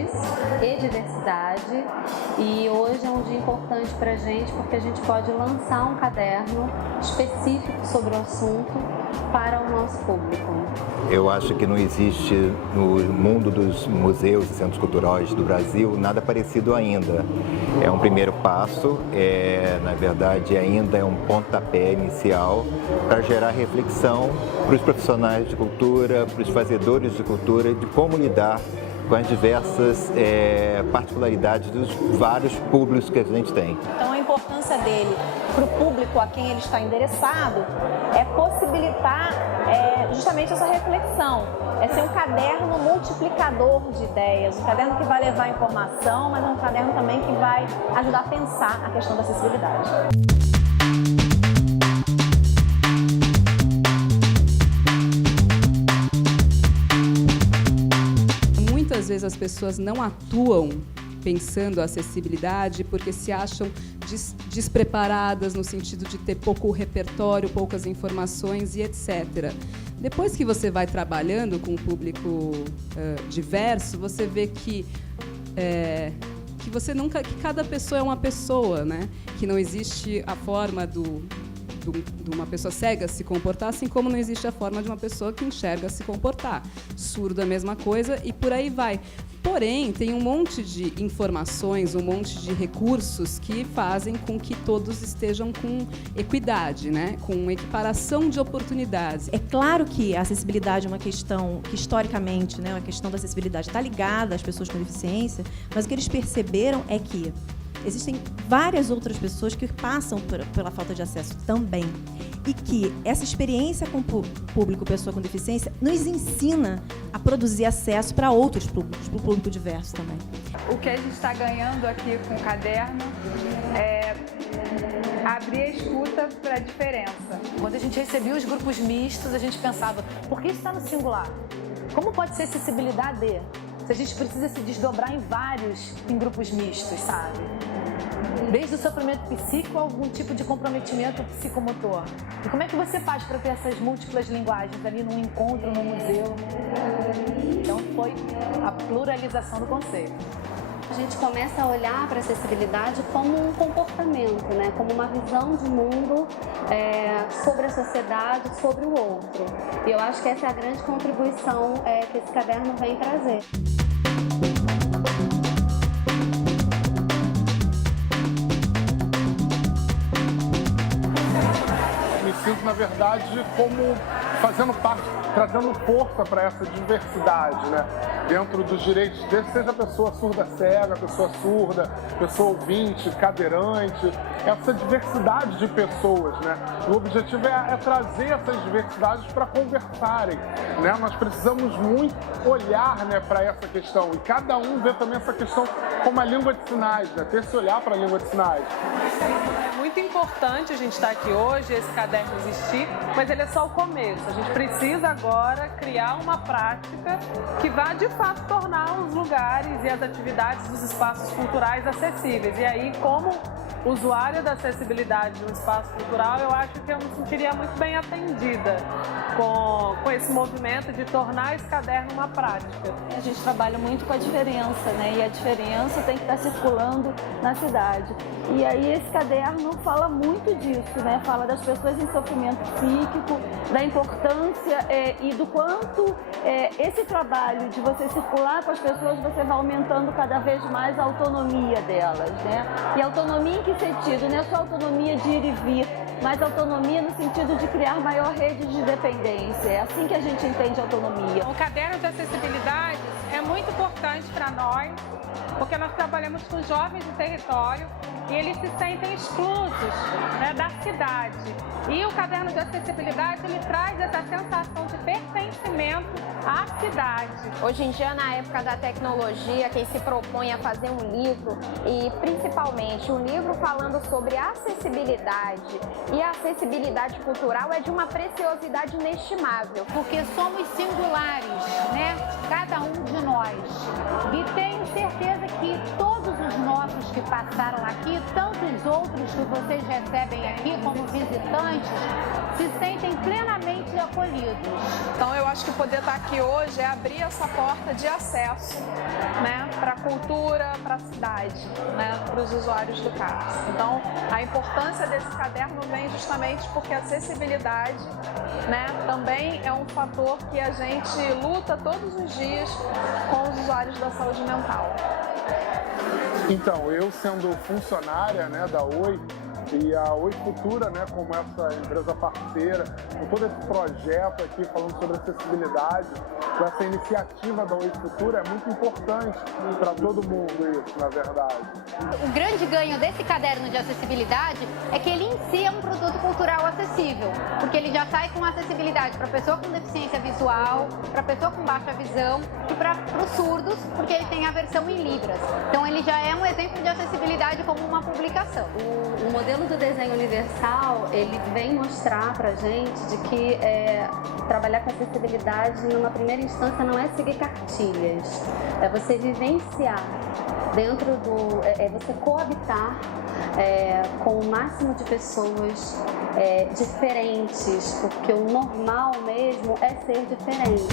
redes e diversidade. E hoje é um dia importante para a gente porque a gente pode lançar um caderno específico sobre o assunto para o nosso público. Eu acho que não existe no mundo dos museus e centros culturais do Brasil nada parecido ainda. É um primeiro passo, na verdade ainda é um pontapé inicial para gerar reflexão para os profissionais de cultura, para os fazedores de cultura, de como lidar com as diversas particularidades dos vários públicos que a gente tem. Então a importância dele para o público a quem ele está endereçado é possibilitar justamente essa reflexão, é ser um caderno multiplicador de ideias, um caderno que vai levar informação, mas é um caderno também que vai ajudar a pensar a questão da acessibilidade. Muitas vezes as pessoas não atuam pensando a acessibilidade porque se acham despreparadas no sentido de ter pouco repertório, poucas informações e etc. Depois que você vai trabalhando com um público diverso, você vê que que cada pessoa é uma pessoa, né? Que não existe a forma de uma pessoa cega se comportar, assim como não existe a forma de uma pessoa que enxerga se comportar. Surdo é a mesma coisa e por aí vai. Porém, tem um monte de informações, um monte de recursos que fazem com que todos estejam com equidade, né? Com equiparação de oportunidades. É claro que a acessibilidade é uma questão que, historicamente, né, a questão da acessibilidade está ligada às pessoas com deficiência, mas o que eles perceberam é que existem várias outras pessoas que passam pela falta de acesso também. E que essa experiência com o público, pessoa com deficiência, nos ensina a produzir acesso para outros públicos, para o público diverso também. O que a gente está ganhando aqui com o caderno é abrir a escuta para a diferença. Quando a gente recebia os grupos mistos, a gente pensava, por que isso está no singular? Como pode ser acessibilidade? Se a gente precisa se desdobrar em grupos mistos, sabe? Desde o sofrimento psíquico a algum tipo de comprometimento psicomotor. E como é que você faz para ter essas múltiplas linguagens ali num encontro, num museu? Então foi a pluralização do conceito. A gente começa a olhar para a acessibilidade como um comportamento, né? Como uma visão de mundo sobre a sociedade, sobre o outro. E eu acho que essa é a grande contribuição que esse caderno vem trazer. Me sinto, na verdade, como fazendo parte, trazendo força para essa diversidade, né? Dentro dos direitos, seja a pessoa surda-cega, a pessoa surda, pessoa ouvinte, cadeirante, essa diversidade de pessoas, né? O objetivo é trazer essas diversidades para conversarem, né? Nós precisamos muito olhar, né, para essa questão e cada um vê também essa questão como a língua de sinais, né? Ter esse olhar para a língua de sinais. É muito importante a gente estar aqui hoje, esse caderno existir, mas ele é só o começo. A gente precisa agora criar uma prática que vá de fato tornar os lugares e as atividades dos espaços culturais acessíveis. E aí, como usuária da acessibilidade de um espaço cultural, eu acho que eu me sentiria muito bem atendida com esse movimento de tornar esse caderno uma prática. A gente trabalha muito com a diferença, né? E a diferença tem que estar circulando na cidade. E aí esse caderno fala muito disso, né? Fala das pessoas em sofrimento psíquico, da importância e do quanto esse trabalho de você circular com as pessoas, você vai aumentando cada vez mais a autonomia delas, né? E autonomia em que sentido? Não é só autonomia de ir e vir, mas autonomia no sentido de criar maior rede de dependência. É assim que a gente entende autonomia. O caderno de acessibilidade é muito importante para nós, porque nós trabalhamos com jovens do território e eles se sentem exclusos, né, da cidade. E o caderno de acessibilidade, ele traz essa sensação de pertencimento à cidade. Hoje em dia, na época da tecnologia, quem se propõe a fazer um livro, e principalmente um livro falando sobre acessibilidade e a acessibilidade cultural, é de uma preciosidade inestimável. Porque somos singulares, né? Cada um de nós. E tenho certeza que todos os nossos que passaram aqui, tantos outros que vocês recebem aqui como visitantes, se sentem plenamente acolhidos. Então eu acho que poder estar aqui hoje é abrir essa porta de acesso, né, para cultura para a cidade, né, para os usuários do CAPS. Então, a importância desse caderno vem justamente porque a acessibilidade, né, também é um fator que a gente luta todos os dias com os usuários da saúde mental. Então, eu sendo funcionária, né, da Oi, e a Oi Futura, né, como essa empresa parceira, com todo esse projeto aqui falando sobre acessibilidade, com essa iniciativa da Oi Futura, é muito importante para todo mundo isso, na verdade. O grande ganho desse caderno de acessibilidade é que ele em si é um produto cultural acessível, porque ele já sai com acessibilidade para pessoa com deficiência visual, para pessoa com baixa visão e para os surdos, porque ele tem a versão em Libras. Então ele já é um exemplo de acessibilidade como uma publicação. O modelo do desenho universal, ele vem mostrar pra gente de que trabalhar com acessibilidade numa primeira instância não é seguir cartilhas, é você vivenciar dentro do... é você coabitar com o máximo de pessoas diferentes, porque o normal mesmo é ser diferente.